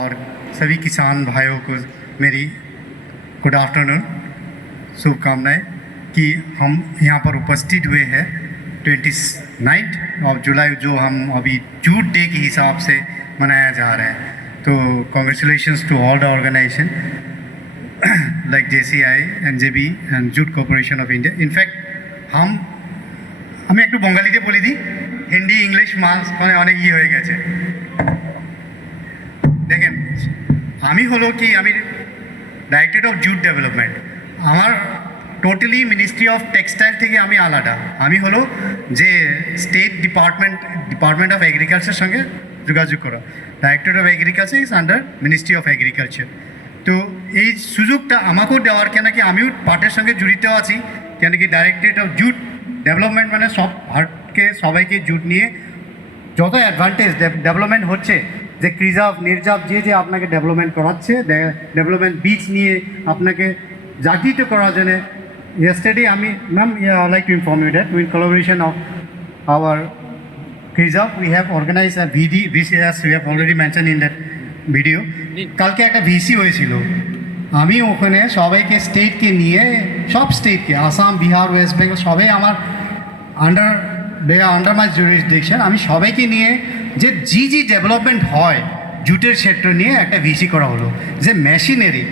और सभी किसान भाइयों को मेरी गुड आफ्टरनून शुभकामनाएं कि हम यहाँ पर उपस्थित हुए हैं 29 ऑफ जुलाई जो हम अभी जूट डे के हिसाब से मनाया जा रहा है। तो congratulations to all the organisation like JCI, NJB and jute corporation of India. In fact আমি একটু বঙ্গালীতে বলে দিই, হিন্দি ইংলিশ মানে অনেক হয়ে গেছে। দেখেন, আমি ডাইরেক্টরেট অফ জুট ডেভেলপমেন্ট, আমার টোটালি মিনিস্ট্রি অফ টেক্সটাইল থেকে আমি আলাদা। আমি যে স্টেট ডিপার্টমেন্ট অফ এগ্রিকালচার সঙ্গে যোগাযোগ করা। Directorate of agriculture is under ministry of agriculture. তো এই সুযোগটা আমাকেও দেওয়ার কেন কি আমিও পার্টের সঙ্গে জড়িত আছি, কেন কি ডাইরেক্টরেট অফ জুট ডেভেলপমেন্ট মানে সব ভারতকে সবাইকে জুট নিয়ে যত অ্যাডভান্টেজ ডেভেলপমেন্ট হচ্ছে, যে ক্রিজার্ভ নির্জার্ভ যে আপনাকে ডেভেলপমেন্ট করাচ্ছে, ডেভেলপমেন্ট বীজ নিয়ে আপনাকে জাগৃত করার জন্য yesterday ma'am, like to inform you that in collaboration of our CRISAF we have organized a VCS, we have already mentioned in that video। কালকে একটা ভিসি হয়েছিল, আমি ওখানে সবাইকে স্টেটকে নিয়ে, সব স্টেটকে, আসাম, বিহার, ওয়েস্ট বেঙ্গল সবাই আমার আন্ডার মাই জুরিসডিকশন, আমি সবাইকে নিয়ে যে ডেভেলপমেন্ট হয় জুটের ক্ষেত্র নিয়ে একটা ভিসি করা হলো। যে মেশিনারি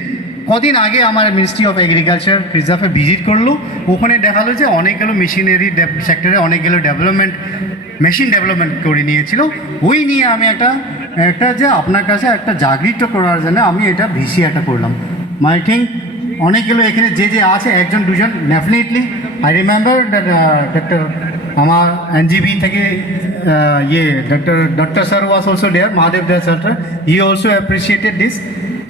কদিন আগে আমার মিনিস্ট্রি অফ এগ্রিকালচার ক্রিজাফে ভিজিট করলো, ওখানে দেখালো যে অনেকগুলো মেশিনারি সেক্টরে অনেকগুলো মেশিন ডেভেলপমেন্ট করে নিয়েছিল। ওই নিয়ে আমি একটা যে আপনার কাছে একটা জাগৃত করার জন্য আমি এটা ভিসি একটা করলাম। মাই থিঙ্ক অনেকগুলো এখানে যে আছে একজন দুজন definitely I remember that doctor আমার NGB থেকে doctor sir was also there, Mahadev there sir, he also appreciated this.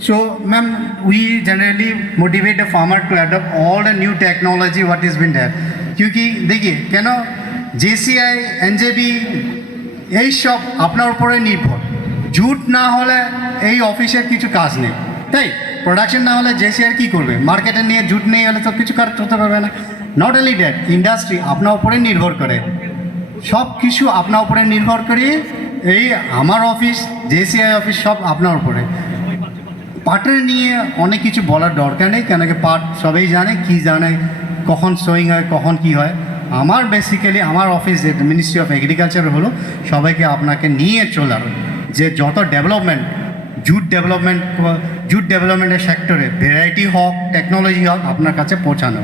So ma'am, we generally motivate the farmer to adopt all the new technology what is been there, क्योंकि देखिए কেন JCI, NJB এই সব আপনার উপরে নির্ভর। Jute না হলে এই অফিসের কিছু কাজ নেই, তাই প্রোডাকশন না হলে JCI কী করবে? মার্কেটে নিয়ে জুট নেই হলে তো কিছু করতে পারবে না। নট অনলি দ্যাট, ইন্ডাস্ট্রি আপনার উপরে নির্ভর করে, সব কিছু আপনার উপরে নির্ভর করে। এই আমার অফিস, JCI অফিস সব আপনার উপরে। পাটের নিয়ে অনেক কিছু বলার দরকার নেই, কেন কি পাট সবাই জানে, কি জানে, কখন সোয়িং হয়, কখন কি হয়। আমার বেসিক্যালি আমার অফিস যে মিনিস্ট্রি অফ এগ্রিকালচার হলো সবাইকে আপনাকে নিয়ে চলার, যে যত ডেভেলপমেন্ট জুট ডেভেলপমেন্টের সেক্টরে ভ্যারাইটি হোক, টেকনোলজি হোক, আপনার কাছে পৌঁছানো।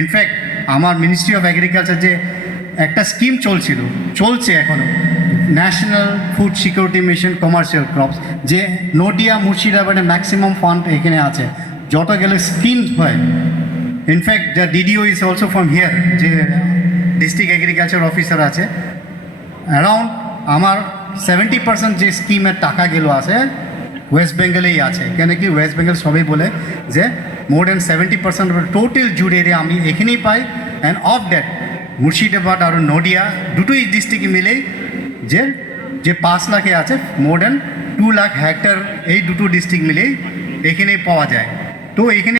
ইনফ্যাক্ট আমার মিনিস্ট্রি অফ এগ্রিকালচার যে একটা স্কিম চলছে এখনও, national food security mission commercial crops, যে নদিয়া মুর্শিদাবাদে ম্যাক্সিমাম ফান্ড এখানে আছে, যত গেলে স্কিম হয়। In fact the DDO is also from here, যে ডিস্ট্রিক্ট এগ্রিকালচার অফিসার আছে। অ্যারাউন্ড আমার 70% যে স্কিমের টাকাগুলো আছে ওয়েস্ট বেঙ্গলেই আছে, কেন কি ওয়েস্ট বেঙ্গল সবাই বলে যে more than 70% total jute area আমি এখানেই পাই। অ্যান্ড অফ দ্যাট মুর্শিদাবাদ আর নদিয়া দুটোই ডিস্ট্রিক্ট মিলেই যে 5 লাখে আছে, মোর দ্যান 2 লাখ হেক্টর এই দুটো ডিস্ট্রিক্ট মিলেই এখানেই পাওয়া যায়। তো এখানে